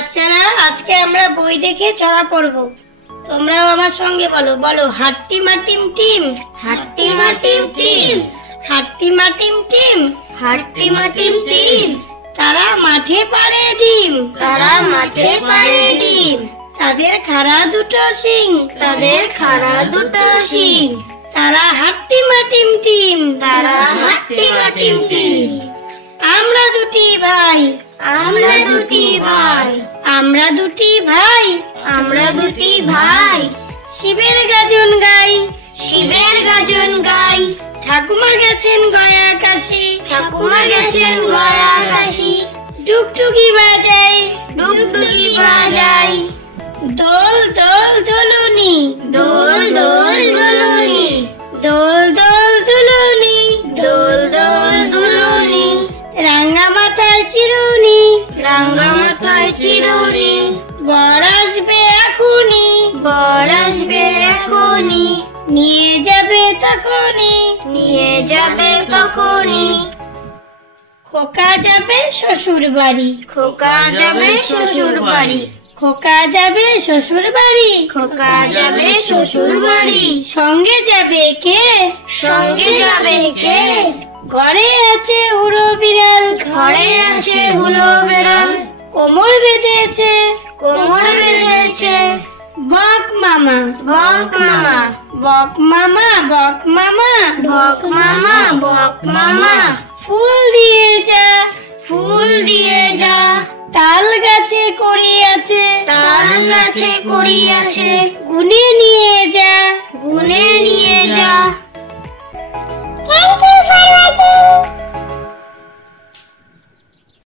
বাচ্চারা, আজকে আমরা বই দেখে ছড়া পড়বো। তোমরাও আমার সঙ্গে বলো, বলো হাট্টি মাটিম টিম, হাট্টি মাটিম টিম, হাট্টি মাটিম টিম, হাট্টি মাটিম টিম। তারা মাঠে পাড়ে ডিম, তারা মাঠে পাড়ে ডিম, তাদের খাড়া দুটো শিং, তাদের খাড়া দুটো শিং। তারা হাট্টি মাটিম টিম, তারা হাট্টি মাটিম টিম। আমরা দুটি ভাই, আমরা দুটি ভাই, আমরা দুটি ভাই, আমরা দুটি ভাই। শিবের গাজন গাই, শিবের গাজন গাই। ঠাকুমা গেছেন গয়া কাশি, ঠাকুমা গেছেন গয়া কাশি। ডুগডুগি বাজাই, ডুগডুগি বাজাই। দোল দোল দোলনি, দোল দোল দোলনি, দোল দোল দুলনি, দোল দোল দুলনি। রাঙ্গা মাথায় চিরুনি, রাঙ্গা মাথায় চিরুনি। বর আসবে এখুনি, বর আসবে এখনি, নিয়ে যাবে তখনই, নিয়ে যাবে তখনই। খোকা যাবে শ্বশুর বাড়ি, খোকা যাবে শ্বশুর বাড়ি, খোকা যাবে শ্বশুর বাড়ি, খোকা যাবে শ্বশুর বাড়ি। সঙ্গে যাবে কে, সঙ্গে যাবে কে? ঘরে আছে উড়ো বিড়াল, ঘরে আছে হুলো বেড়াল, কোমর বেঁধেছে কোমর বেঁধেছে বক মামা, বক মামা। বক মামা, বক মামা, বক মামা, বক মামা। ফুল দিয়ে যা, ফুল দিয়ে যা। তাল গাছে কড়ি আছে, তাল গাছে কড়ি আছে, গুনে নিয়ে যা। গুনে নিয়ে যা। থ্যাংক